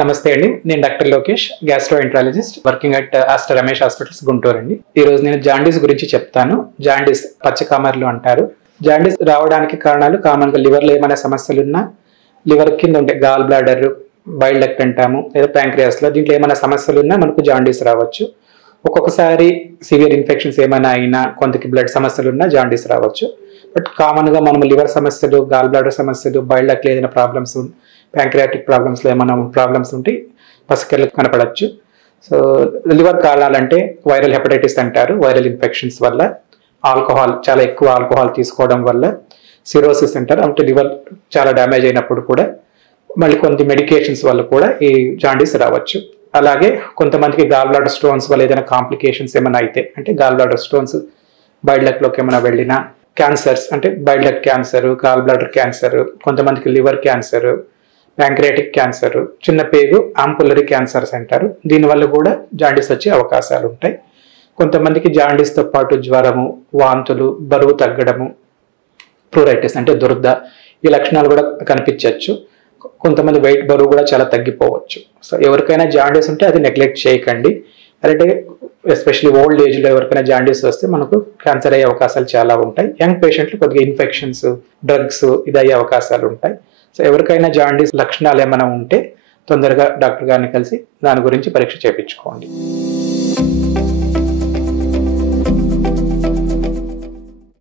నమస్తే అండి. నేను doctor Lokesh, gastroenterologist, working at Aster Ramesh hospitals, Guntur అండి. ఈ రోజు నేను జాండీస్ గురించి చెప్తాను. జాండీస్ పచ్చకామర్లు అంటారు. జాండీస్ రావడానికి కారణాలు కామన్ గా లివర్ లో ఏమైనా సమస్యలున్నా, లివర్ కింద ఉండే గాల్ బ్లాడర్, బైల్ డక్ట్ అంటాము, లేదా ప్యాంక్రియాస్ లో దీంట్లో ఏమైనా సమస్యలున్నా మనకు జాండీస్ రావచ్చు. ఒక్కొక్కసారి సివియర్ ఇన్ఫెక్షన్స్ ఏమైనా అయినా, కొంతకి బ్లడ్ సమస్యలున్నా జాండీస్ రావచ్చు. బట్ కామన్ గా మనం లివర్ సమస్యలు, గాల్ బ్లాడర్ సమస్యలు, బైల్ డక్ట్ ఏదైనా ప్రాబ్లమ్స్, ప్యాంక్రియాటిక్ ప్రాబ్లమ్స్లో ఏమైనా ప్రాబ్లమ్స్ ఉంటే పసికళ్ళకు కనపడచ్చు. సో లివర్ కారణాలంటే వైరల్ హెపటైటిస్ అంటారు. వైరల్ ఇన్ఫెక్షన్స్ వల్ల, ఆల్కహాల్, చాలా ఎక్కువ ఆల్కహాల్ తీసుకోవడం వల్ల, సిరోసిస్ అంటారు, అంటే లివర్ చాలా డ్యామేజ్ అయినప్పుడు కూడా, మళ్ళీ కొన్ని మెడికేషన్స్ వల్ల కూడా ఈ జాండీస్ రావచ్చు. అలాగే కొంతమందికి గాల్ బ్లాడర్ స్టోన్స్ వల్ల ఏదైనా కాంప్లికేషన్స్ ఏమైనా అయితే, అంటే గాల్ బ్లాడర్ స్టోన్స్ బైల్ డక్ట్లోకి ఏమైనా వెళ్ళినా, క్యాన్సర్స్ అంటే bile duct cancer, gall bladder cancer, కొంతమందికి లివర్ క్యాన్సర్, ప్యాంక్రియాటిక్ క్యాన్సర్, చిన్న పేగు ఆంపులరీ క్యాన్సర్స్ అంటారు. దీనివల్ల కూడా జాండీస్ వచ్చే అవకాశాలు ఉంటాయి. కొంతమందికి జాండీస్తో పాటు జ్వరము, వాంతులు, బరువు తగ్గడము, ప్లూరైటిస్ అంటే దురద, ఈ లక్షణాలు కూడా కనిపించవచ్చు. కొంతమంది వెయిట్, బరువు కూడా చాలా తగ్గిపోవచ్చు. సో ఎవరికైనా జాండీస్ ఉంటే అది నెగ్లెక్ట్ చేయకండి. అంటే ఎస్పెషల్లీ ఓల్డ్ ఏజ్లో ఎవరికైనా జాండీస్ వస్తే మనకు క్యాన్సర్ అయ్యే అవకాశాలు చాలా ఉంటాయి. యంగ్ పేషెంట్లు కొద్దిగా ఇన్ఫెక్షన్స్, డ్రగ్స్ ఇది అయ్యే అవకాశాలు ఉంటాయి. సో ఎవరికైనా జాండీస్ లక్షణాలు ఏమైనా ఉంటే తొందరగా డాక్టర్ గారిని కలిసి దాని గురించి పరీక్ష చేయించుకోండి.